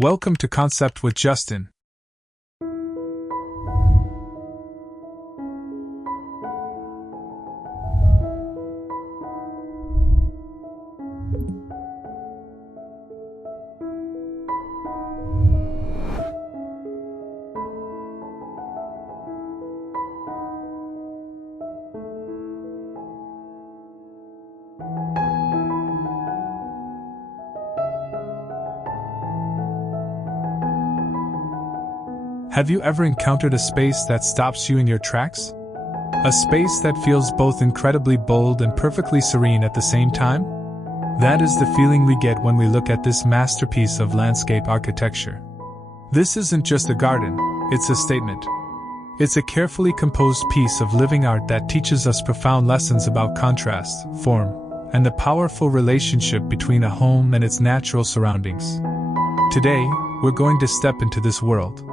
Welcome to Concept with Justin. Have you ever encountered a space that stops you in your tracks? A space that feels both incredibly bold and perfectly serene at the same time? That is the feeling we get when we look at this masterpiece of landscape architecture. This isn't just a garden, it's a statement. It's a carefully composed piece of living art that teaches us profound lessons about contrast, form, and the powerful relationship between a home and its natural surroundings. Today, we're going to step into this world.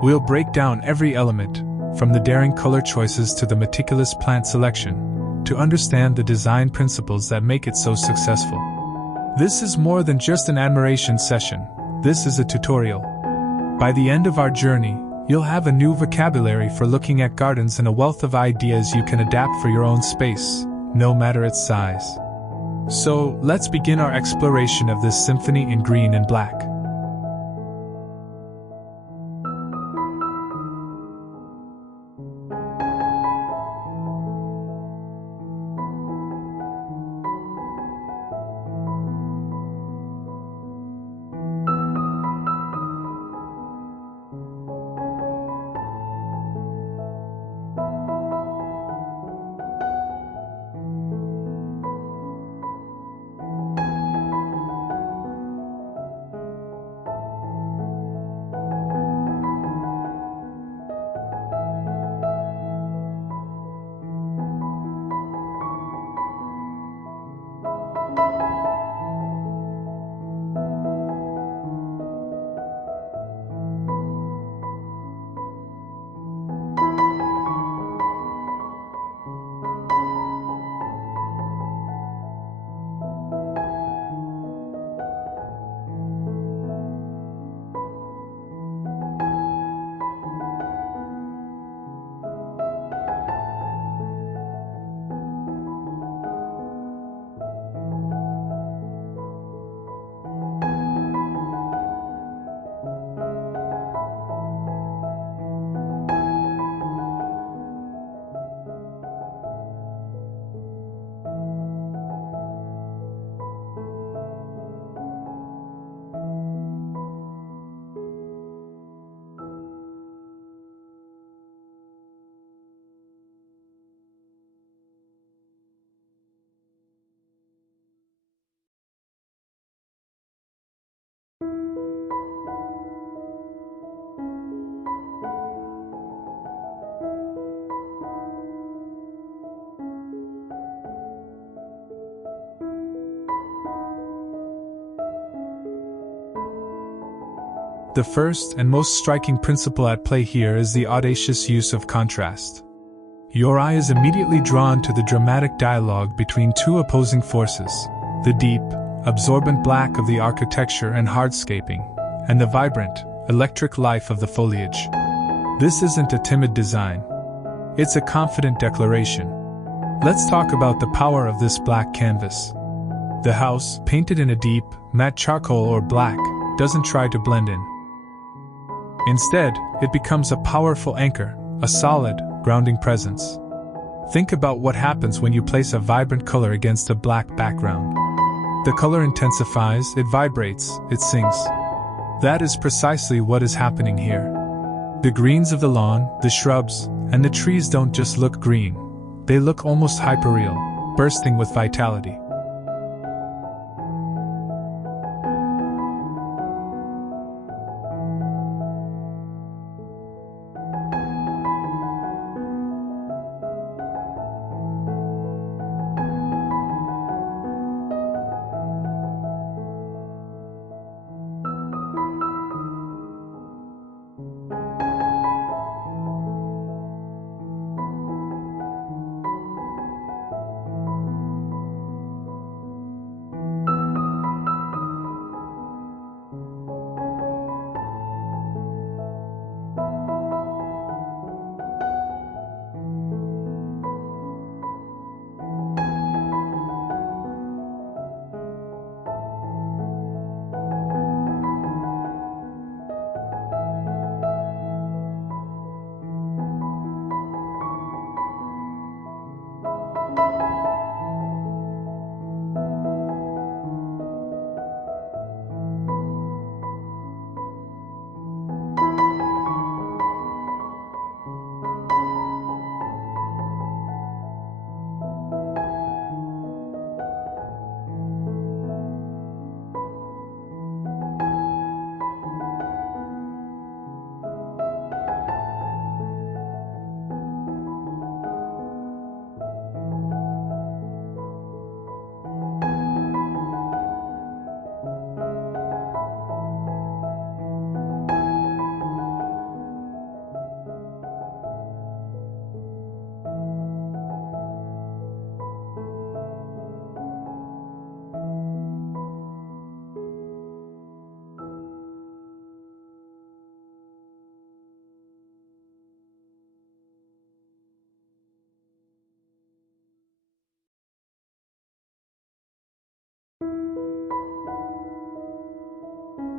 We'll break down every element, from the daring color choices to the meticulous plant selection, to understand the design principles that make it so successful. This is more than just an admiration session, this is a tutorial. By the end of our journey, you'll have a new vocabulary for looking at gardens and a wealth of ideas you can adapt for your own space, no matter its size. So, let's begin our exploration of this symphony in green and black. The first and most striking principle at play here is the audacious use of contrast. Your eye is immediately drawn to the dramatic dialogue between two opposing forces, the deep, absorbent black of the architecture and hardscaping, and the vibrant, electric life of the foliage. This isn't a timid design. It's a confident declaration. Let's talk about the power of this black canvas. The house, painted in a deep, matte charcoal or black, doesn't try to blend in. Instead, it becomes a powerful anchor, a solid, grounding presence. Think about what happens when you place a vibrant color against a black background. The color intensifies, it vibrates, it sings. That is precisely what is happening here. The greens of the lawn, the shrubs, and the trees don't just look green, they look almost hyperreal, bursting with vitality.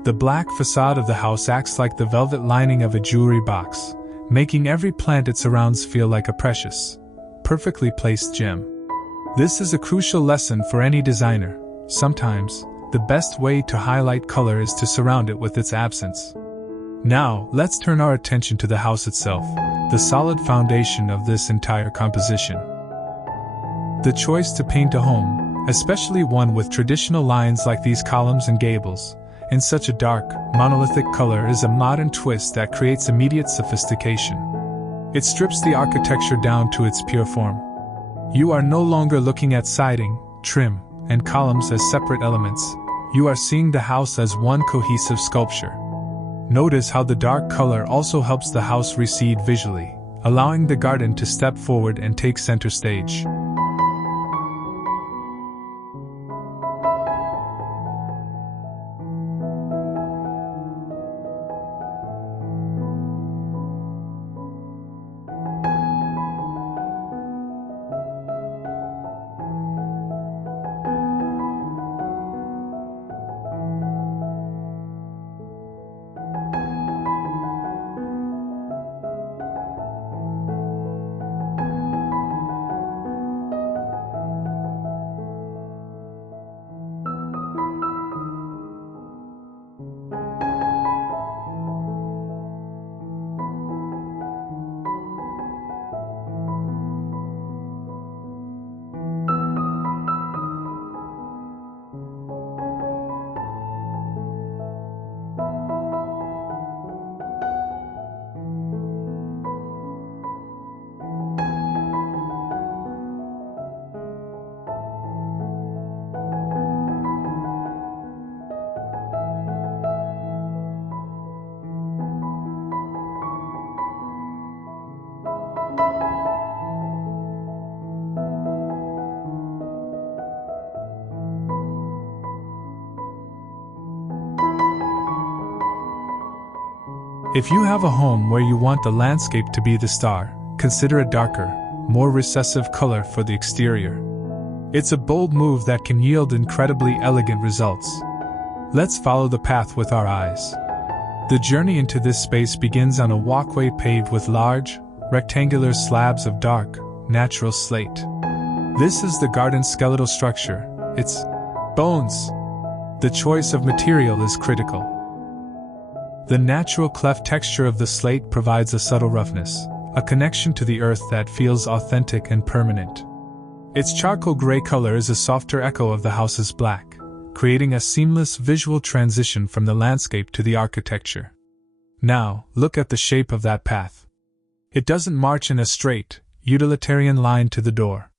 The black facade of the house acts like the velvet lining of a jewelry box, making every plant it surrounds feel like a precious, perfectly placed gem. This is a crucial lesson for any designer. Sometimes, the best way to highlight color is to surround it with its absence. Now, let's turn our attention to the house itself, the solid foundation of this entire composition. The choice to paint a home, especially one with traditional lines like these columns and gables, in such a dark, monolithic color is a modern twist that creates immediate sophistication. It strips the architecture down to its pure form. You are no longer looking at siding, trim, and columns as separate elements. You are seeing the house as one cohesive sculpture. Notice how the dark color also helps the house recede visually, allowing the garden to step forward and take center stage. If you have a home where you want the landscape to be the star, consider a darker, more recessive color for the exterior. It's a bold move that can yield incredibly elegant results. Let's follow the path with our eyes. The journey into this space begins on a walkway paved with large, rectangular slabs of dark, natural slate. This is the garden's skeletal structure, its bones. The choice of material is critical. The natural cleft texture of the slate provides a subtle roughness, a connection to the earth that feels authentic and permanent. Its charcoal gray color is a softer echo of the house's black, creating a seamless visual transition from the landscape to the architecture. Now, look at the shape of that path. It doesn't march in a straight, utilitarian line to the door.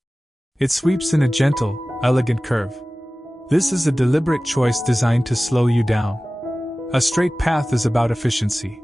It sweeps in a gentle, elegant curve. This is a deliberate choice designed to slow you down. A straight path is about efficiency.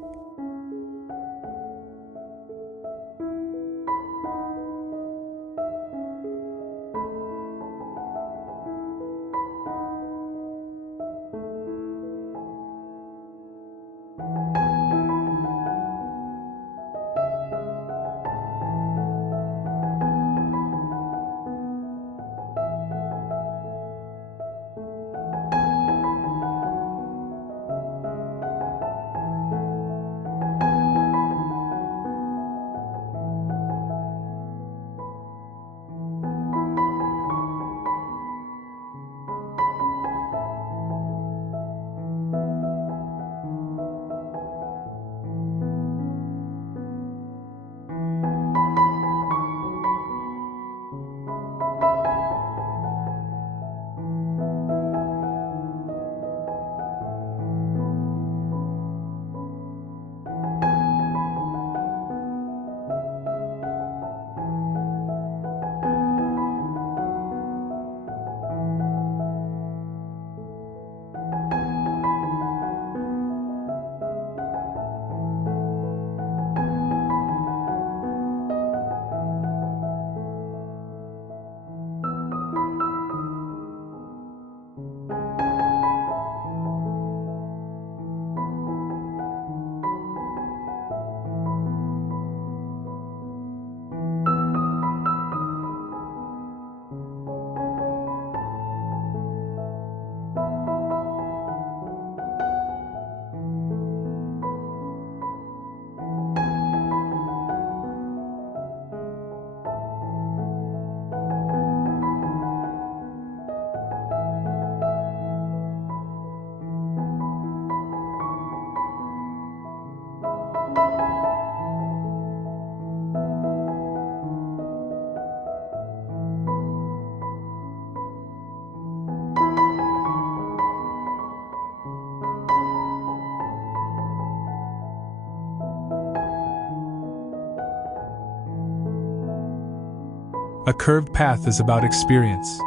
A curved path is about experience.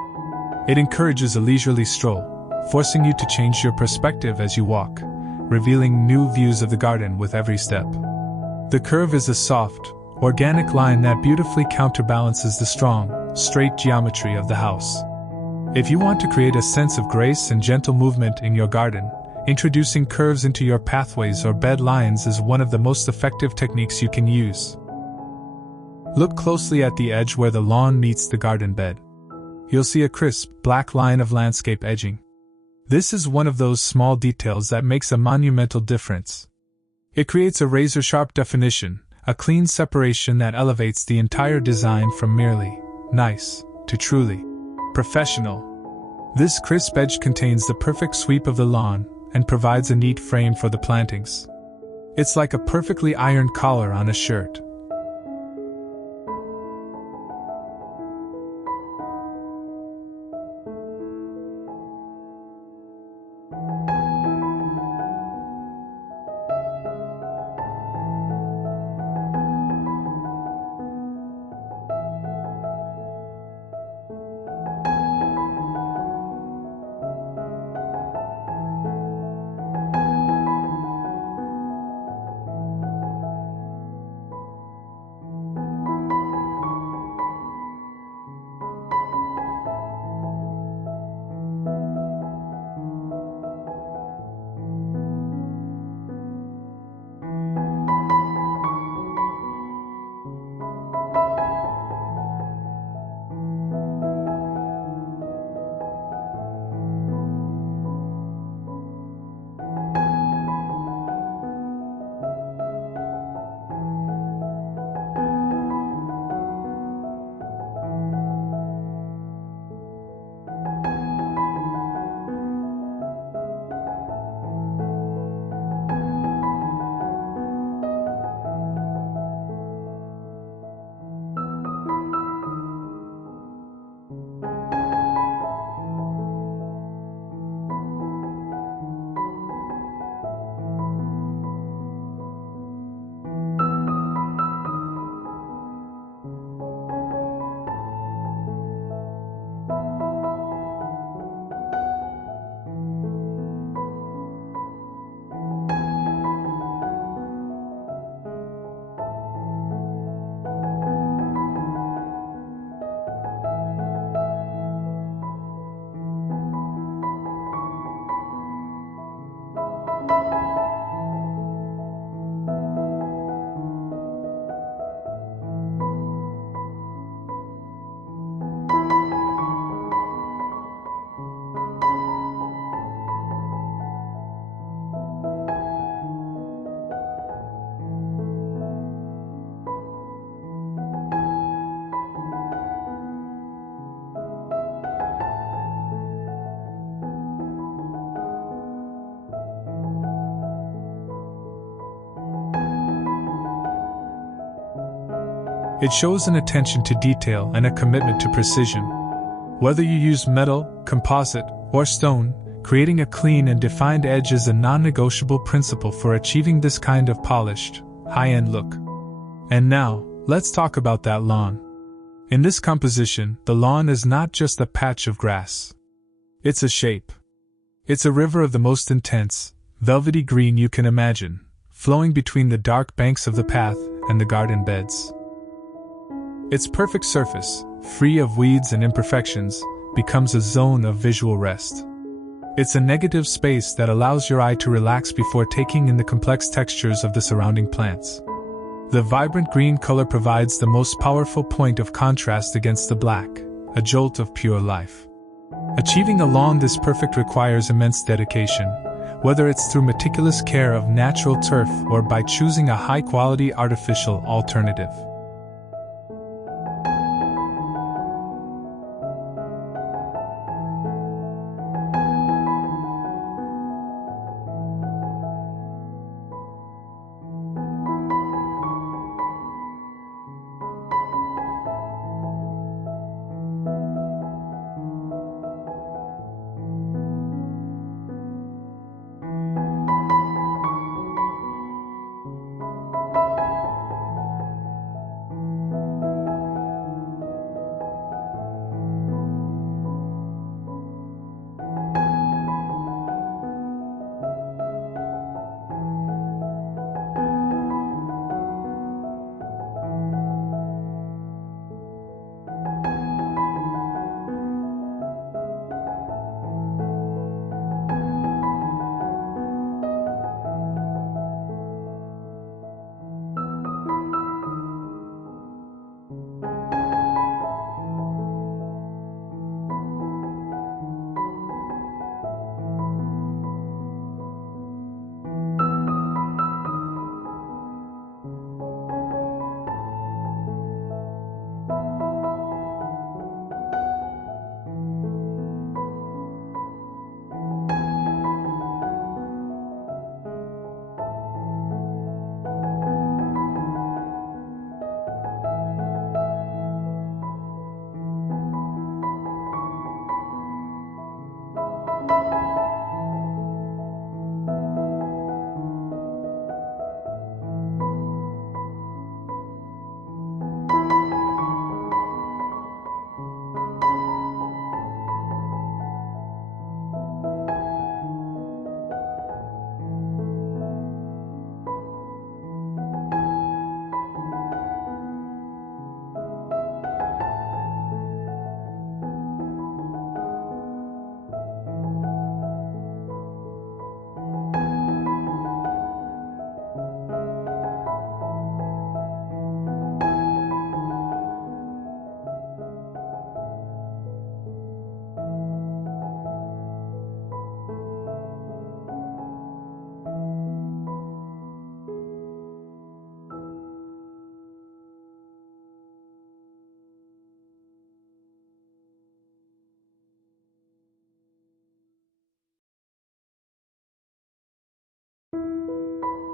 It encourages a leisurely stroll, forcing you to change your perspective as you walk, revealing new views of the garden with every step. The curve is a soft, organic line that beautifully counterbalances the strong, straight geometry of the house. If you want to create a sense of grace and gentle movement in your garden, introducing curves into your pathways or bed lines is one of the most effective techniques you can use. Look closely at the edge where the lawn meets the garden bed. You'll see a crisp, black line of landscape edging. This is one of those small details that makes a monumental difference. It creates a razor-sharp definition, a clean separation that elevates the entire design from merely nice to truly professional. This crisp edge contains the perfect sweep of the lawn and provides a neat frame for the plantings. It's like a perfectly ironed collar on a shirt. It shows an attention to detail and a commitment to precision. Whether you use metal, composite, or stone, creating a clean and defined edge is a non-negotiable principle for achieving this kind of polished, high-end look. And now, let's talk about that lawn. In this composition, the lawn is not just a patch of grass. It's a shape. It's a river of the most intense, velvety green you can imagine, flowing between the dark banks of the path and the garden beds. Its perfect surface, free of weeds and imperfections, becomes a zone of visual rest. It's a negative space that allows your eye to relax before taking in the complex textures of the surrounding plants. The vibrant green color provides the most powerful point of contrast against the black, a jolt of pure life. Achieving a lawn this perfect requires immense dedication, whether it's through meticulous care of natural turf or by choosing a high-quality artificial alternative.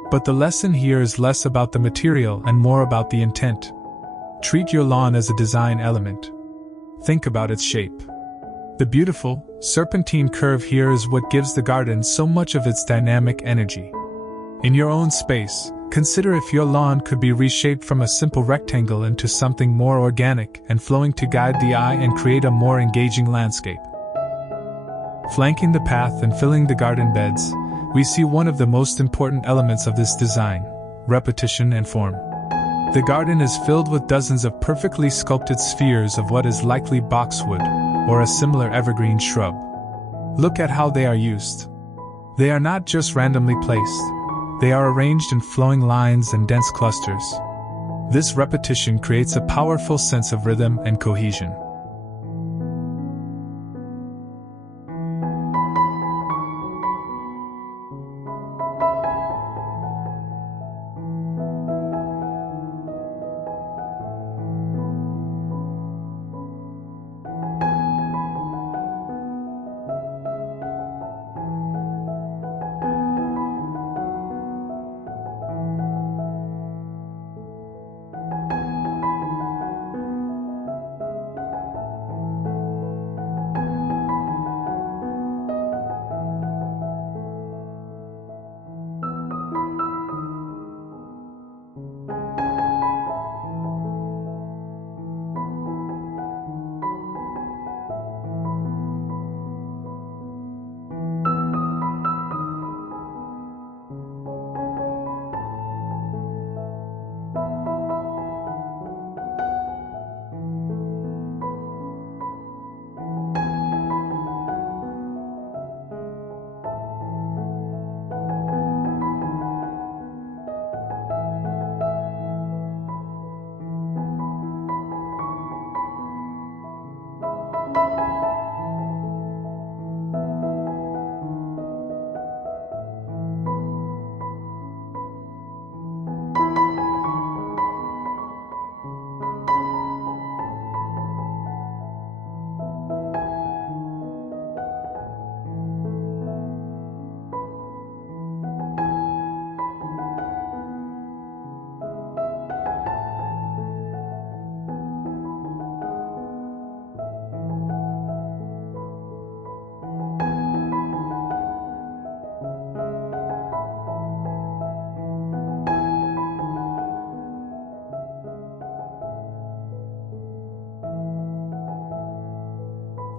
But the lesson here is less about the material and more about the intent. Treat your lawn as a design element. Think about its shape. The beautiful, serpentine curve here is what gives the garden so much of its dynamic energy. In your own space, consider if your lawn could be reshaped from a simple rectangle into something more organic and flowing to guide the eye and create a more engaging landscape. Flanking the path and filling the garden beds, we see one of the most important elements of this design: repetition and form. The garden is filled with dozens of perfectly sculpted spheres of what is likely boxwood or a similar evergreen shrub. Look at how they are used. They are not just randomly placed. They are arranged in flowing lines and dense clusters. This repetition creates a powerful sense of rhythm and cohesion.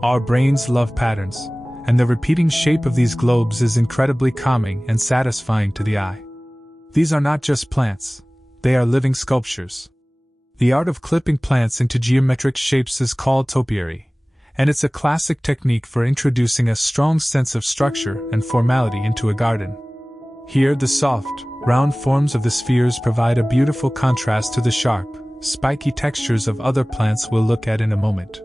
Our brains love patterns, and the repeating shape of these globes is incredibly calming and satisfying to the eye. These are not just plants, they are living sculptures. The art of clipping plants into geometric shapes is called topiary, and it's a classic technique for introducing a strong sense of structure and formality into a garden. Here, the soft, round forms of the spheres provide a beautiful contrast to the sharp, spiky textures of other plants we'll look at in a moment.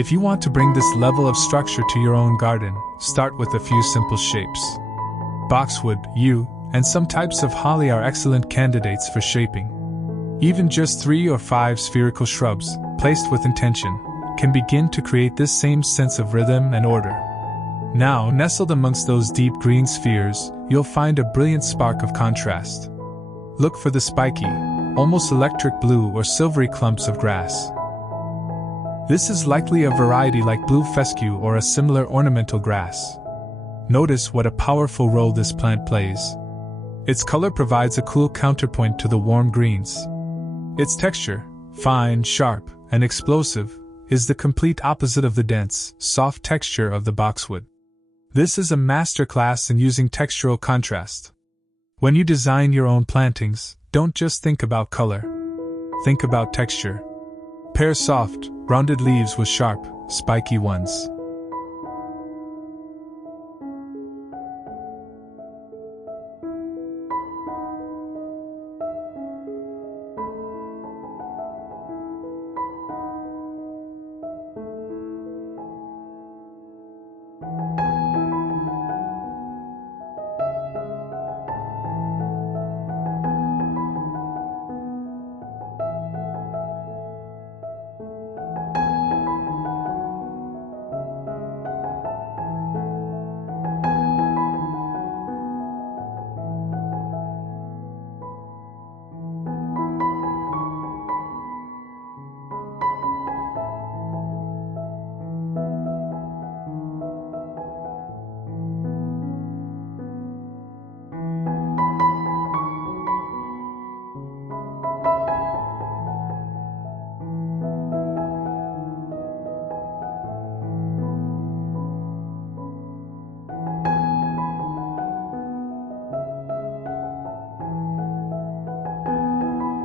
If you want to bring this level of structure to your own garden, start with a few simple shapes. Boxwood, yew, and some types of holly are excellent candidates for shaping. Even just 3 or 5 spherical shrubs, placed with intention, can begin to create this same sense of rhythm and order. Now, nestled amongst those deep green spheres, you'll find a brilliant spark of contrast. Look for the spiky, almost electric blue or silvery clumps of grass. This is likely a variety like blue fescue or a similar ornamental grass. Notice what a powerful role this plant plays. Its color provides a cool counterpoint to the warm greens. Its texture, fine, sharp, and explosive, is the complete opposite of the dense, soft texture of the boxwood. This is a masterclass in using textural contrast. When you design your own plantings, don't just think about color. Think about texture. Pair soft, rounded leaves with sharp, spiky ones.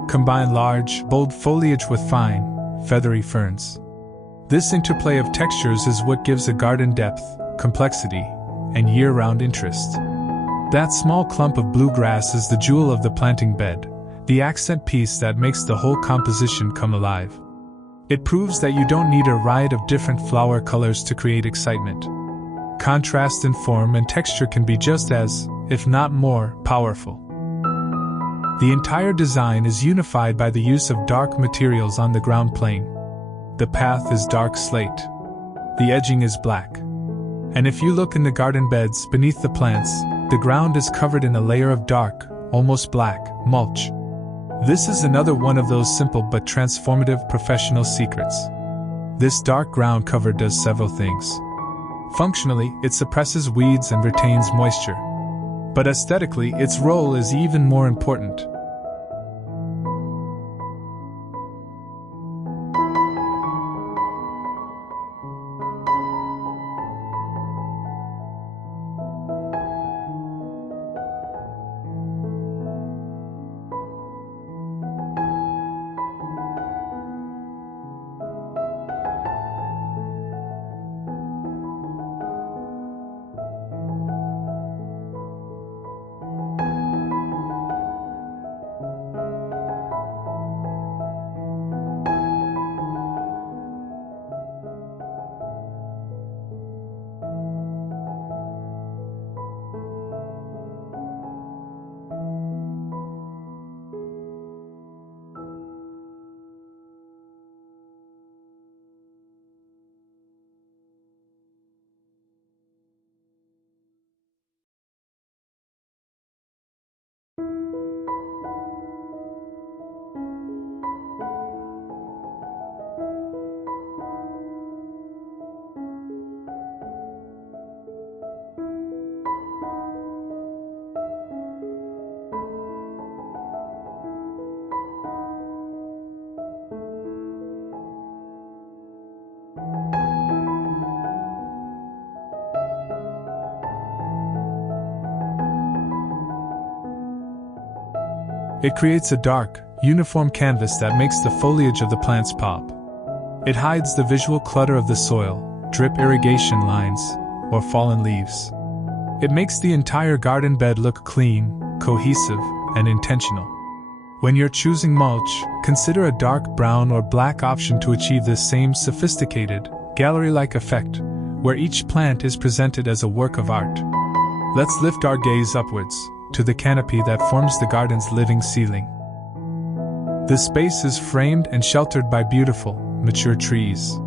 Combine large, bold foliage with fine, feathery ferns. This interplay of textures is what gives a garden depth, complexity, and year-round interest. That small clump of bluegrass is the jewel of the planting bed, the accent piece that makes the whole composition come alive. It proves that you don't need a riot of different flower colors to create excitement. Contrast in form and texture can be just as, if not more, powerful. The entire design is unified by the use of dark materials on the ground plane. The path is dark slate. The edging is black. And if you look in the garden beds beneath the plants, the ground is covered in a layer of dark, almost black, mulch. This is another one of those simple but transformative professional secrets. This dark ground cover does several things. Functionally, it suppresses weeds and retains moisture. But aesthetically, its role is even more important. It creates a dark, uniform canvas that makes the foliage of the plants pop. It hides the visual clutter of the soil, drip irrigation lines, or fallen leaves. It makes the entire garden bed look clean, cohesive, and intentional. When you're choosing mulch, consider a dark brown or black option to achieve this same sophisticated, gallery-like effect, where each plant is presented as a work of art. Let's lift our gaze upwards, to the canopy that forms the garden's living ceiling. The space is framed and sheltered by beautiful, mature trees.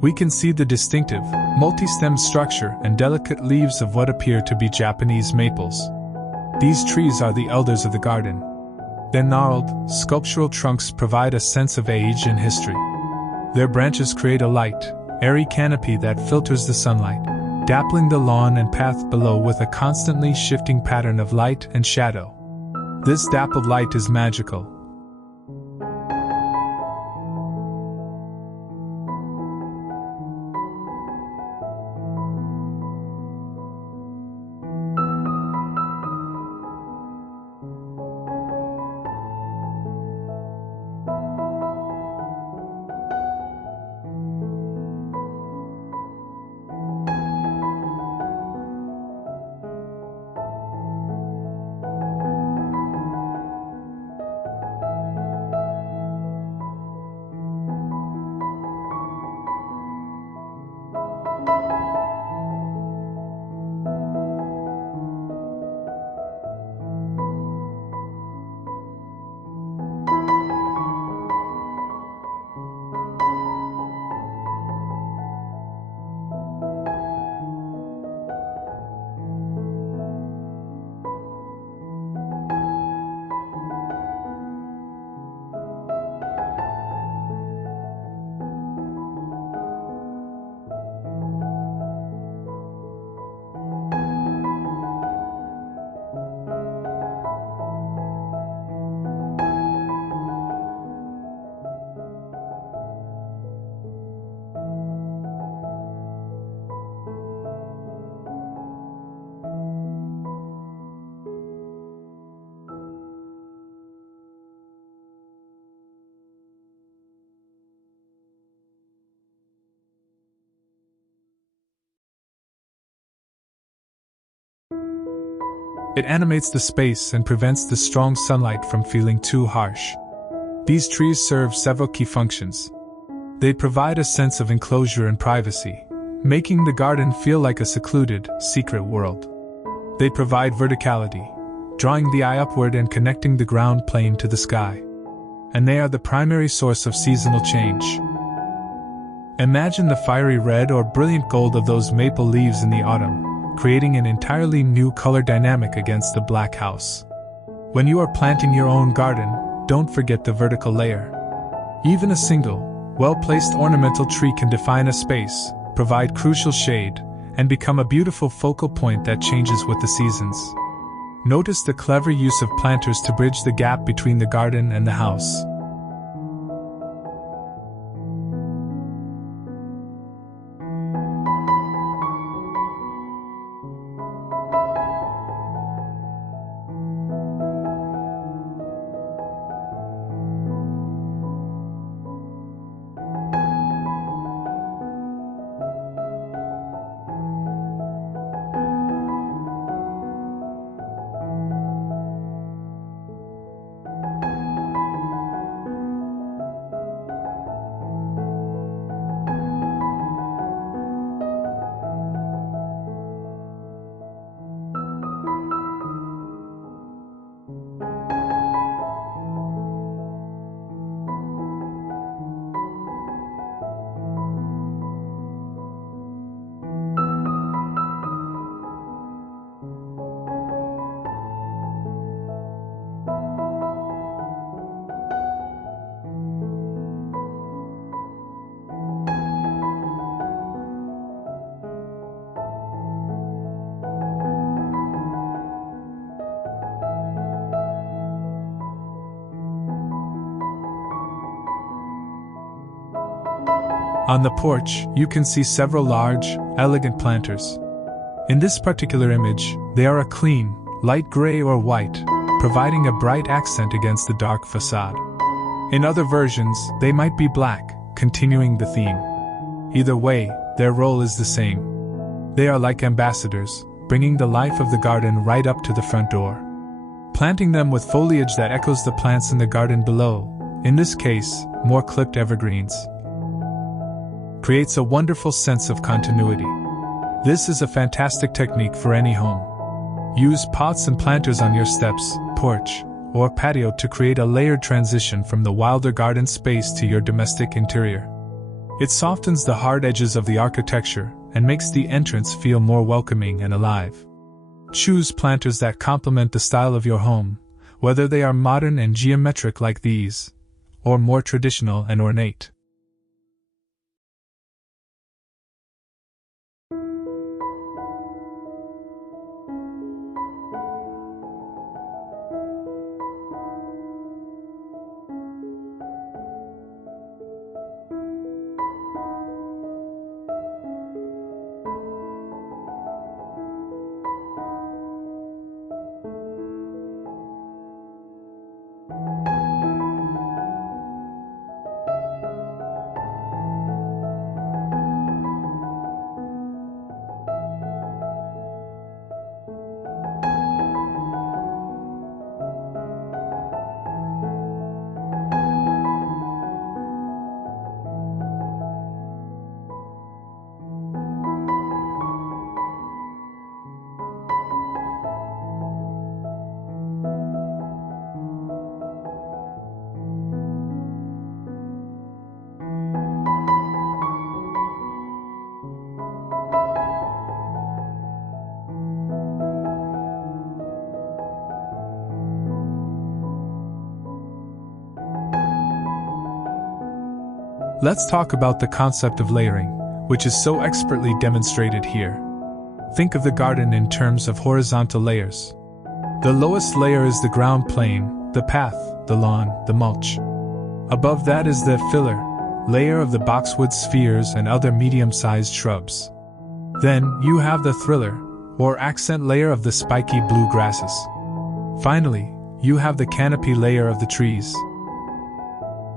We can see the distinctive, multi-stemmed structure and delicate leaves of what appear to be Japanese maples. These trees are the elders of the garden. Their gnarled, sculptural trunks provide a sense of age and history. Their branches create a light, airy canopy that filters the sunlight, dappling the lawn and path below with a constantly shifting pattern of light and shadow. This dappled light is magical. It animates the space and prevents the strong sunlight from feeling too harsh. These trees serve several key functions. They provide a sense of enclosure and privacy, making the garden feel like a secluded, secret world. They provide verticality, drawing the eye upward and connecting the ground plane to the sky. And they are the primary source of seasonal change. Imagine the fiery red or brilliant gold of those maple leaves in the autumn, creating an entirely new color dynamic against the black house. When you are planting your own garden, don't forget the vertical layer. Even a single, well-placed ornamental tree can define a space, provide crucial shade, and become a beautiful focal point that changes with the seasons. Notice the clever use of planters to bridge the gap between the garden and the house. On the porch, you can see several large, elegant planters. In this particular image, they are a clean, light gray or white, providing a bright accent against the dark facade. In other versions, they might be black, continuing the theme. Either way, their role is the same. They are like ambassadors, bringing the life of the garden right up to the front door. Planting them with foliage that echoes the plants in the garden below, in this case, more clipped evergreens. creates a wonderful sense of continuity. This is a fantastic technique for any home. Use pots and planters on your steps, porch, or patio to create a layered transition from the wilder garden space to your domestic interior. It softens the hard edges of the architecture and makes the entrance feel more welcoming and alive. Choose planters that complement the style of your home, whether they are modern and geometric like these, or more traditional and ornate. Let's talk about the concept of layering, which is so expertly demonstrated here. Think of the garden in terms of horizontal layers. The lowest layer is the ground plane, the path, the lawn, the mulch. Above that is the filler layer of the boxwood spheres and other medium-sized shrubs. Then you have the thriller, or accent layer of the spiky blue grasses. Finally, you have the canopy layer of the trees.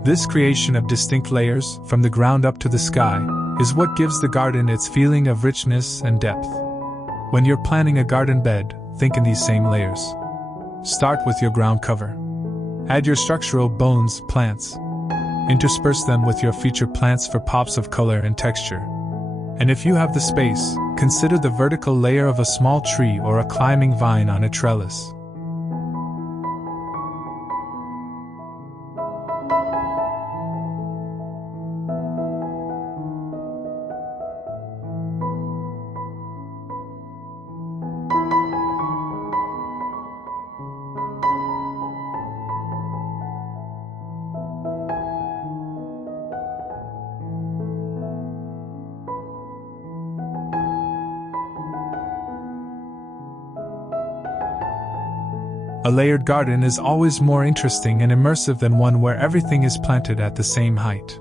This creation of distinct layers, from the ground up to the sky, is what gives the garden its feeling of richness and depth. When you're planning a garden bed, think in these same layers. Start with your ground cover. Add your structural bones, plants. Intersperse them with your feature plants for pops of color and texture. And if you have the space, consider the vertical layer of a small tree or a climbing vine on a trellis. A layered garden is always more interesting and immersive than one where everything is planted at the same height.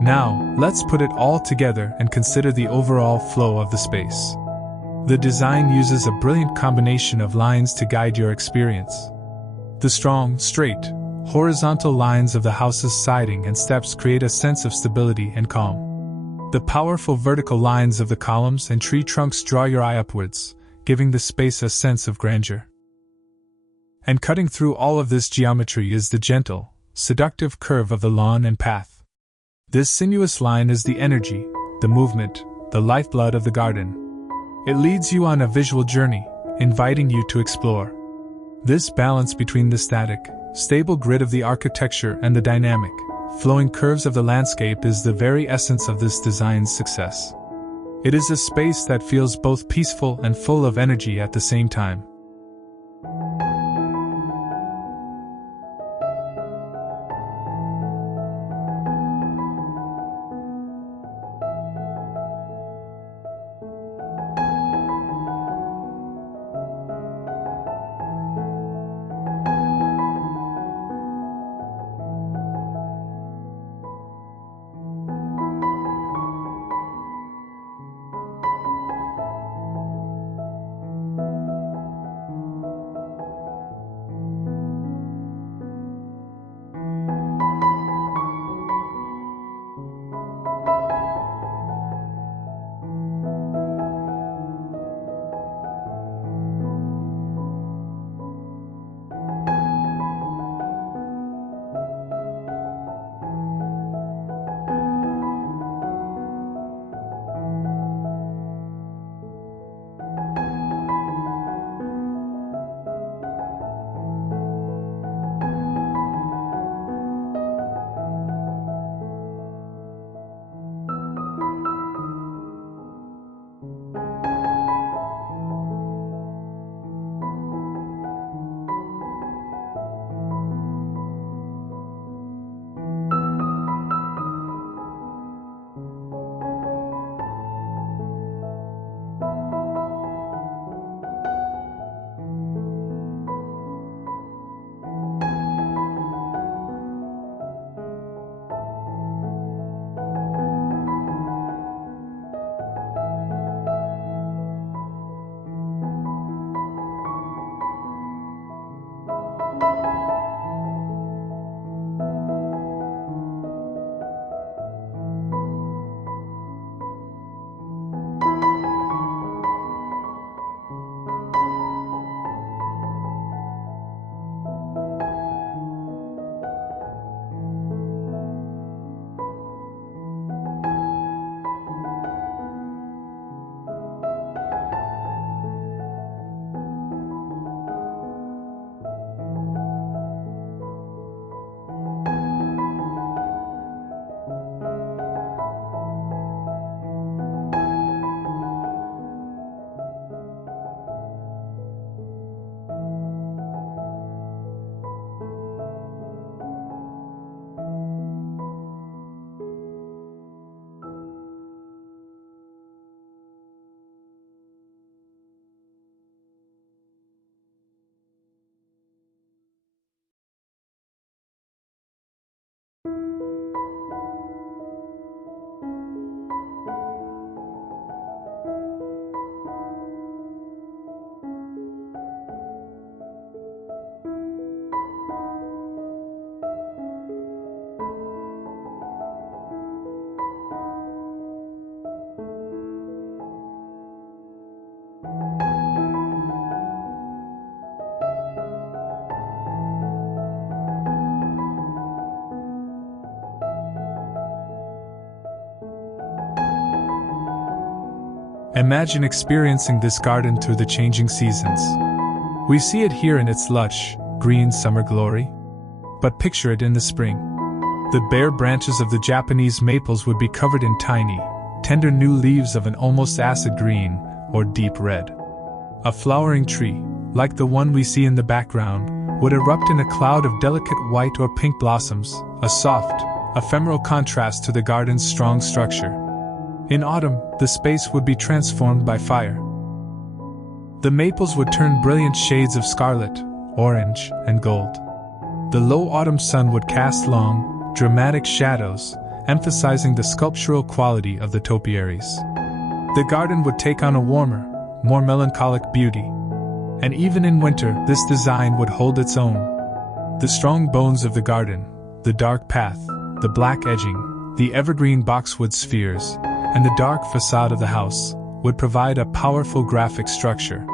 Now, let's put it all together and consider the overall flow of the space. The design uses a brilliant combination of lines to guide your experience. The strong, straight, horizontal lines of the house's siding and steps create a sense of stability and calm. The powerful vertical lines of the columns and tree trunks draw your eye upwards, giving the space a sense of grandeur. And cutting through all of this geometry is the gentle, seductive curve of the lawn and path. This sinuous line is the energy, the movement, the lifeblood of the garden. It leads you on a visual journey, inviting you to explore. This balance between the static, stable grid of the architecture and the dynamic, flowing curves of the landscape is the very essence of this design's success. It is a space that feels both peaceful and full of energy at the same time. Imagine experiencing this garden through the changing seasons. We see it here in its lush, green summer glory. But picture it in the spring. The bare branches of the Japanese maples would be covered in tiny, tender new leaves of an almost acid green or deep red. A flowering tree, like the one we see in the background, would erupt in a cloud of delicate white or pink blossoms, a soft, ephemeral contrast to the garden's strong structure. In autumn, the space would be transformed by fire. The maples would turn brilliant shades of scarlet, orange, and gold. The low autumn sun would cast long, dramatic shadows, emphasizing the sculptural quality of the topiaries. The garden would take on a warmer, more melancholic beauty. And even in winter, this design would hold its own. The strong bones of the garden, the dark path, the black edging, the evergreen boxwood spheres, and the dark facade of the house would provide a powerful graphic structure.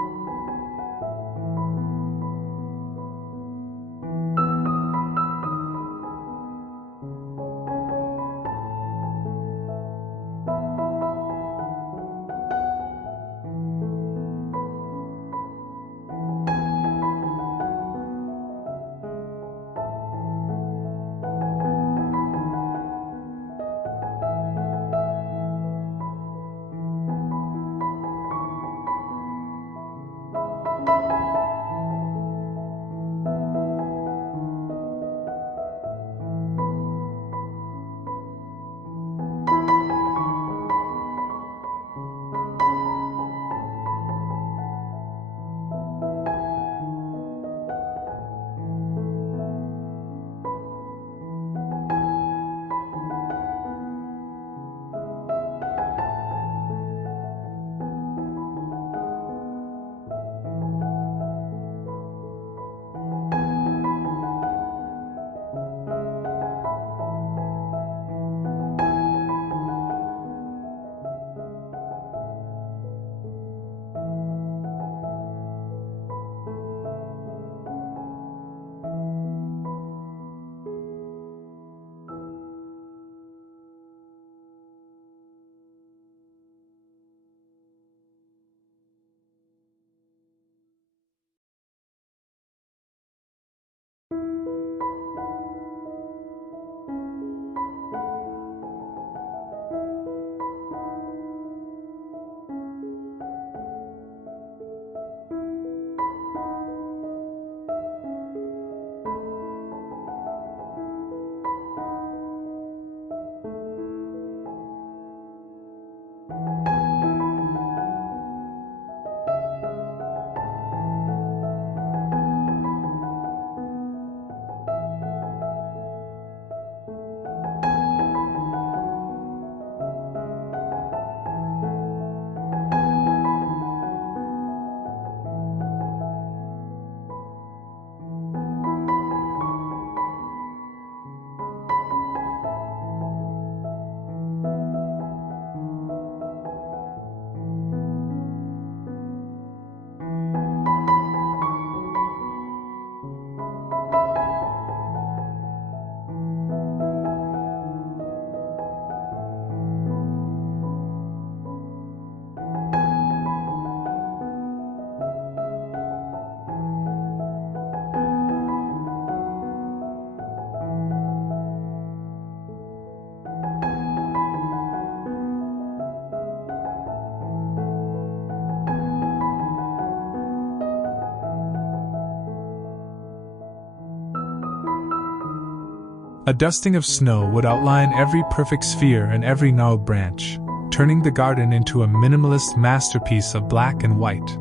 A dusting of snow would outline every perfect sphere and every gnarled branch, turning the garden into a minimalist masterpiece of black and white.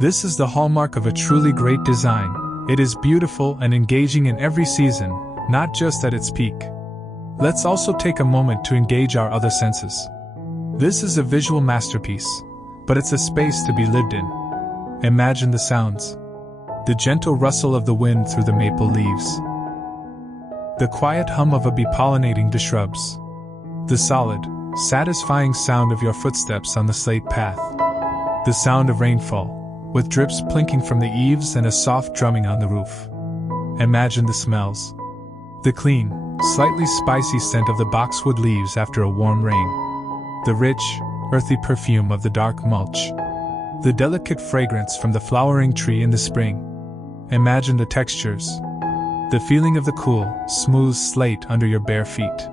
This is the hallmark of a truly great design. It is beautiful and engaging in every season, not just at its peak. Let's also take a moment to engage our other senses. This is a visual masterpiece, but it's a space to be lived in. Imagine the sounds. The gentle rustle of the wind through the maple leaves. The quiet hum of a bee pollinating the shrubs. The solid, satisfying sound of your footsteps on the slate path. The sound of rainfall, with drips plinking from the eaves and a soft drumming on the roof. Imagine the smells. The clean, slightly spicy scent of the boxwood leaves after a warm rain. The rich, earthy perfume of the dark mulch. The delicate fragrance from the flowering tree in the spring. Imagine the textures. The feeling of the cool, smooth slate under your bare feet.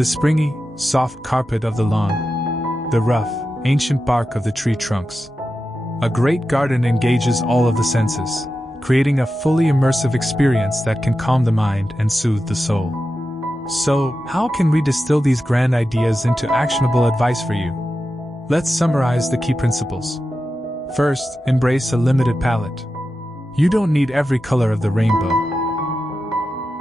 The springy, soft carpet of the lawn. The rough, ancient bark of the tree trunks. A great garden engages all of the senses, creating a fully immersive experience that can calm the mind and soothe the soul. So, how can we distill these grand ideas into actionable advice for you? Let's summarize the key principles. First, embrace a limited palette. You don't need every color of the rainbow.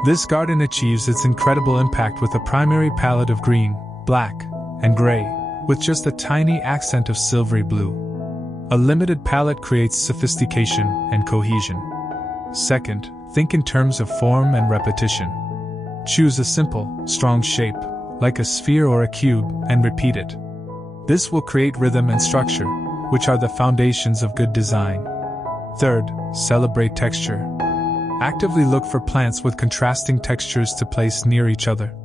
This garden achieves its incredible impact with a primary palette of green, black, and gray, with just a tiny accent of silvery blue. A limited palette creates sophistication and cohesion. Second, think in terms of form and repetition. Choose a simple, strong shape, like a sphere or a cube, and repeat it. This will create rhythm and structure, which are the foundations of good design. Third, celebrate texture. Actively look for plants with contrasting textures to place near each other.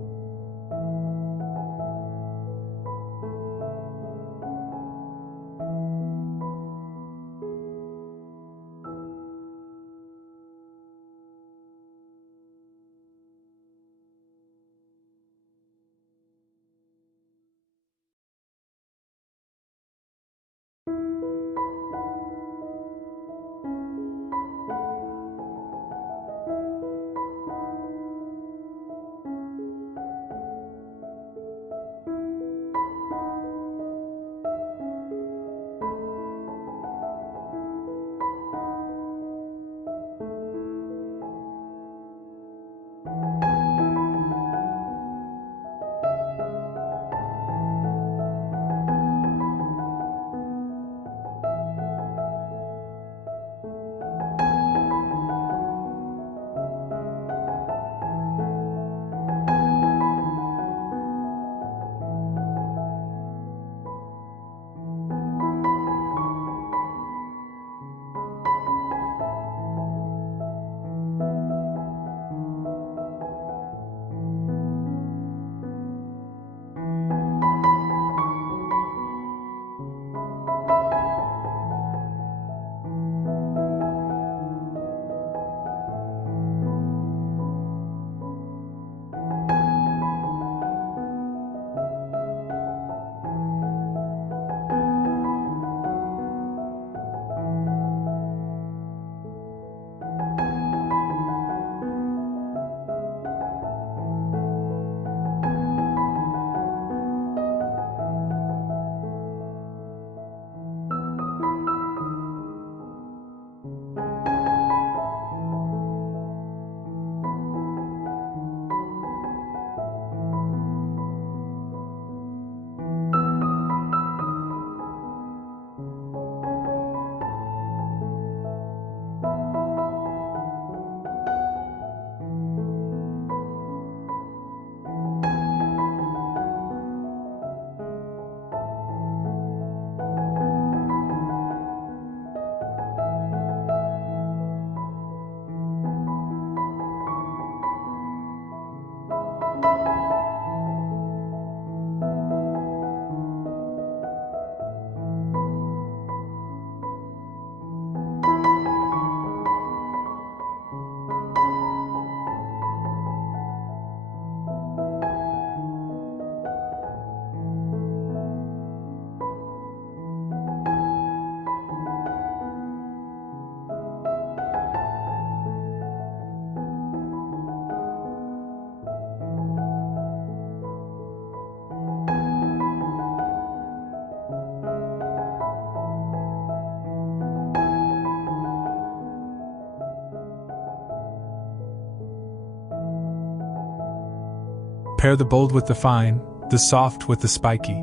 Pair the bold with the fine, the soft with the spiky.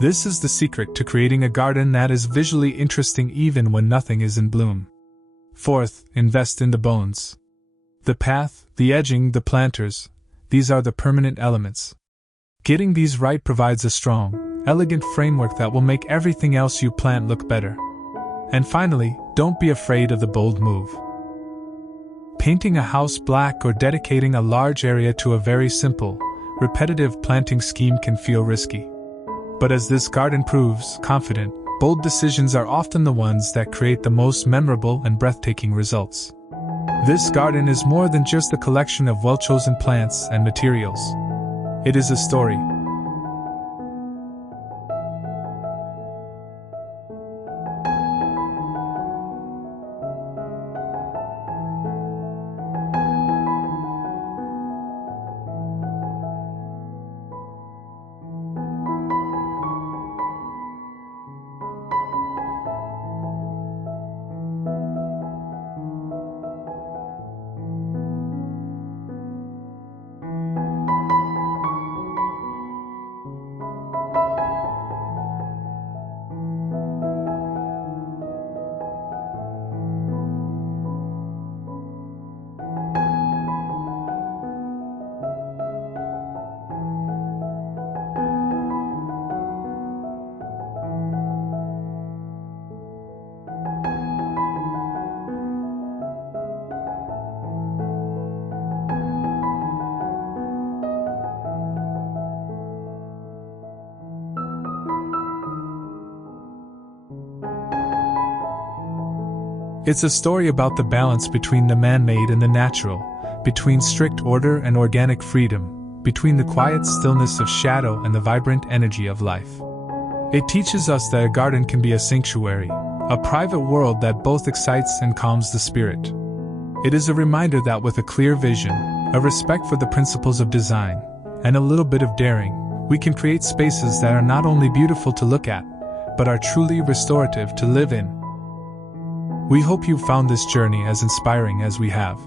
This is the secret to creating a garden that is visually interesting even when nothing is in bloom. Fourth, invest in the bones. The path, the edging, the planters, these are the permanent elements. Getting these right provides a strong, elegant framework that will make everything else you plant look better. And finally, don't be afraid of the bold move. Painting a house black or dedicating a large area to a very simple, repetitive planting scheme can feel risky. But as this garden proves, confident, bold decisions are often the ones that create the most memorable and breathtaking results. This garden is more than just a collection of well-chosen plants and materials. It is a story. It's a story about the balance between the man-made and the natural, between strict order and organic freedom, between the quiet stillness of shadow and the vibrant energy of life. It teaches us that a garden can be a sanctuary, a private world that both excites and calms the spirit. It is a reminder that with a clear vision, a respect for the principles of design, and a little bit of daring, we can create spaces that are not only beautiful to look at, but are truly restorative to live in. We hope you found this journey as inspiring as we have.